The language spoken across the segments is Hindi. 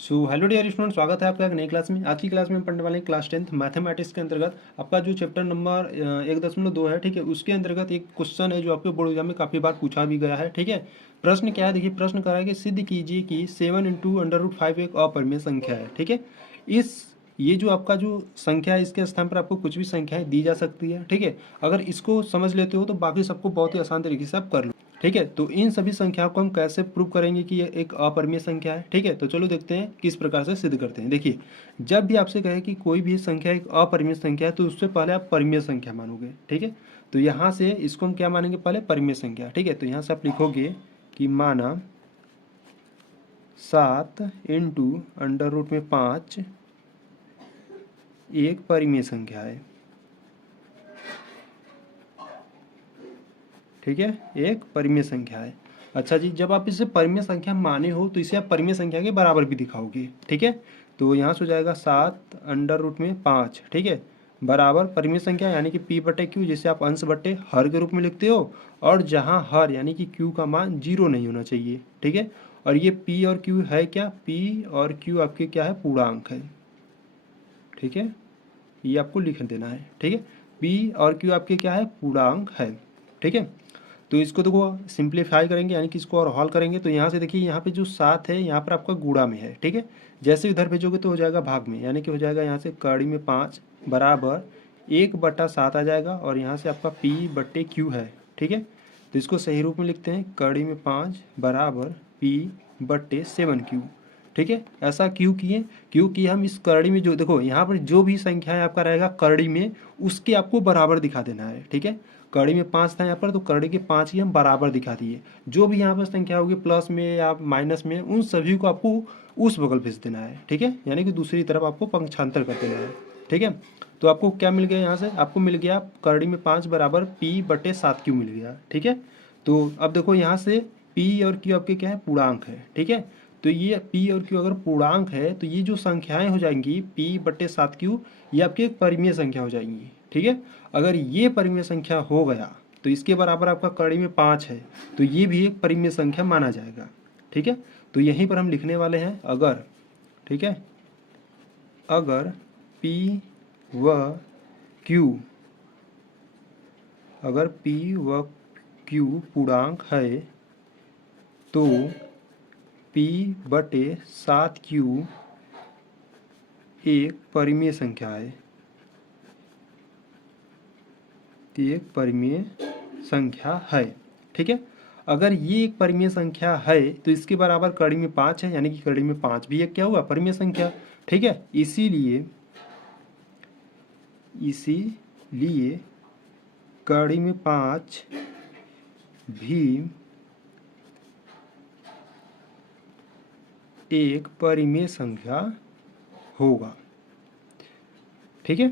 हेलो डियर स्टूडेंट, स्वागत है आपका एक नई क्लास में। आज की क्लास में हम पढ़ने वाले हैं क्लास 10th मैथमेटिक्स के अंतर्गत आपका जो चैप्टर नंबर 1.2 है, ठीक है। उसके अंतर्गत एक क्वेश्चन है जो आपके बोर्ड एग्जाम में काफ़ी बार पूछा भी गया है, ठीक है। प्रश्न क्या है, देखिए प्रश्न कर रहा है कि सिद्ध कीजिए कि 7 × √5 एक अपरिमेय संख्या है, ठीक है। ये जो आपका जो संख्या है, इसके स्थान पर आपको कुछ भी संख्याएं दी जा सकती है, ठीक है। अगर इसको समझ लेते हो तो बाकी सबको बहुत ही आसान तरीके से आप कर लो, ठीक है। तो इन सभी संख्याओं को हम कैसे प्रूव करेंगे कि ये एक अपरिमेय संख्या है, ठीक है। तो चलो देखते हैं किस प्रकार से सिद्ध करते हैं। देखिए, जब भी आपसे कहे कि कोई भी संख्या एक अपरिमेय संख्या है तो उससे पहले आप परिमेय संख्या मानोगे, ठीक है। तो यहाँ से इसको हम क्या मानेंगे, पहले परिमेय संख्या, ठीक है। तो यहाँ से आप लिखोगे कि माना 7 × √5 एक परिमेय संख्या है, ठीक है, एक परिमेय संख्या है। अच्छा जी, जब आप इसे परिमेय संख्या माने हो तो इसे आप परिमेय संख्या के बराबर भी दिखाओगे, ठीक है। तो यहाँ से हो जाएगा 7 √5, ठीक है, बराबर परिमेय संख्या यानी कि p/q, जिसे आप अंश बट्टे हर के रूप में लिखते हो, और जहाँ हर यानी कि q का मान 0 नहीं होना चाहिए, ठीक है। और ये p और q है क्या, p और q आपके क्या है, पूर्णांक है, ठीक है। ये आपको लिख देना है, ठीक है। p और q आपके क्या है, पूर्णांक है, ठीक है। तो इसको देखो सिंप्लीफाई करेंगे यानी कि इसको और हॉल करेंगे तो यहाँ से देखिए, यहाँ पे जो 7 है यहाँ पर आपका गुणा में है, ठीक है। जैसे इधर भेजोगे तो हो जाएगा भाग में, यानी कि हो जाएगा यहाँ से कड़ी में 5 बराबर 1/7 आ जाएगा, और यहाँ से आपका p/q है, ठीक है। तो इसको सही रूप में लिखते हैं, कड़ी में 5 बराबर p/7q, ठीक है। ऐसा क्यों किए, क्योंकि हम इस करड़ी में जो देखो यहाँ पर जो भी संख्या है आपका रहेगा करड़ी में, उसके आपको बराबर दिखा देना है, ठीक है। कड़ी में 5 था यहाँ पर, तो कड़ी के 5 ही हम बराबर दिखा दिए। जो भी यहाँ पर संख्या होगी प्लस में या माइनस में, उन सभी को आपको उस बगल भेज देना है, ठीक है, यानी कि दूसरी तरफ आपको पंक्षांतर कर देना है, ठीक है। तो आपको क्या मिल गया, यहाँ से आपको मिल गया करड़ी में 5 बराबर p/7q मिल गया, ठीक है। तो अब देखो यहाँ से p और q आपके क्या है, पूर्णांक है, ठीक है। तो ये p और q अगर पूर्णांक है तो ये जो संख्याएं हो जाएंगी p/7q, ये आपकी एक परिमेय संख्या हो जाएंगी, ठीक है। अगर ये परिमेय संख्या हो गया तो इसके बराबर आपका कड़ी में 5 है, तो ये भी एक परिमेय संख्या माना जाएगा, ठीक है। तो यहीं पर हम लिखने वाले हैं अगर, ठीक है, अगर p व q, अगर p व q पूर्णांक है तो p/7q एक परिमेय संख्या है, एक परिमेय संख्या है, ठीक है। अगर ये एक परिमेय संख्या है तो इसके बराबर कड़ी में 5 है, यानी कि कड़ी में 5 भी एक क्या हुआ, परिमेय संख्या, ठीक है। इसीलिए कड़ी में 5 भी एक परिमेय संख्या होगा, ठीक है।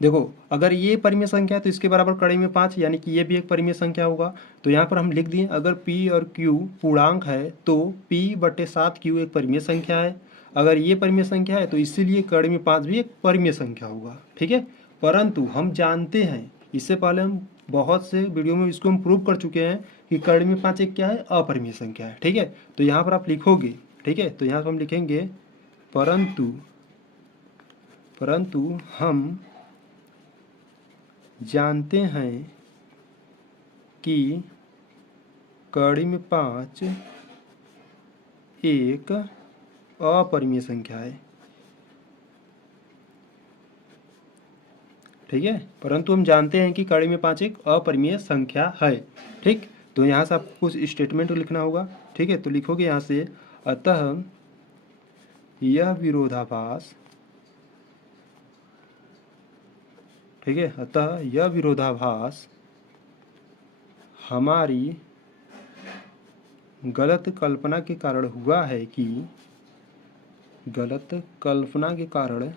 देखो, अगर ये परिमेय संख्या है तो इसके बराबर कड़ी में 5, यानी कि ये भी एक परिमेय संख्या होगा। तो यहाँ पर हम लिख दिए, अगर p और q पूर्णांक है तो p/7q एक परिमेय संख्या है। अगर ये परिमेय संख्या है तो इसीलिए कड़ी में 5 भी एक परिमेय संख्या होगा, ठीक है। परंतु हम जानते हैं, इससे पहले हम बहुत से वीडियो में इसको हम प्रूव कर चुके हैं कि कड़ी में 5 एक क्या है, अपरिमेय संख्या है, ठीक है। तो यहाँ पर आप लिखोगे, ठीक है, तो यहाँ पर हम लिखेंगे परंतु हम जानते हैं कि कड़ी में 5 एक अपरिमेय संख्या है, ठीक है। परंतु हम जानते हैं कि कड़ी में 5 एक अपरिमेय संख्या है, ठीक। तो यहाँ से आपको कुछ स्टेटमेंट लिखना होगा, ठीक है। तो लिखोगे यहाँ से, अतः यह विरोधाभास, ठीक है, अतः यह विरोधाभास हमारी गलत कल्पना के कारण हुआ है कि, गलत कल्पना के कारण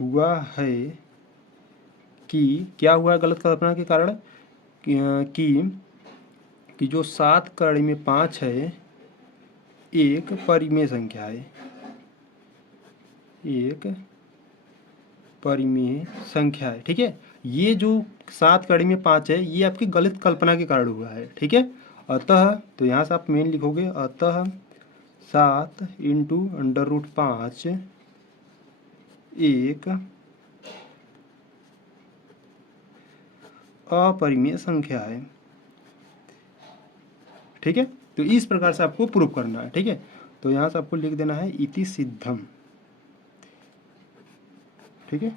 हुआ है कि, क्या हुआ गलत कल्पना के कारण, कि जो 7 कड़ी में 5 है एक परिमेय संख्या है, एक परिमेय संख्या है, ठीक है। ये जो 7 कड़ी में 5 है ये आपकी गलत कल्पना के कारण हुआ है, ठीक है। अतः तो यहाँ से आप मेन लिखोगे, अतः 7 इंटू अंडर रूट 5 एक अपरिमेय संख्या है। ठीक है, तो इस प्रकार से आपको प्रूव करना है। ठीक है, तो यहाँ से आपको लिख देना है इति सिद्धम। ठीक है,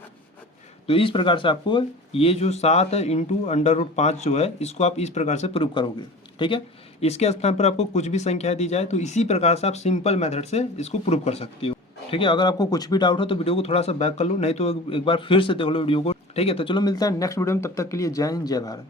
तो इस प्रकार से आपको ये जो 7 इंटू अंडर रूट 5 जो है इसको आप इस प्रकार से प्रूव करोगे। ठीक है, इसके स्थान पर आपको कुछ भी संख्या दी जाए तो इसी प्रकार से आप सिंपल मेथड से इसको प्रूव कर सकते हो। ठीक है, अगर आपको कुछ भी डाउट हो तो वीडियो को थोड़ा सा बैक कर लो, नहीं तो एक बार फिर से देख लो वीडियो को। ठीक है, तो चलो मिलता है नेक्स्ट वीडियो में, तब तक के लिए जय हिंद जय भारत।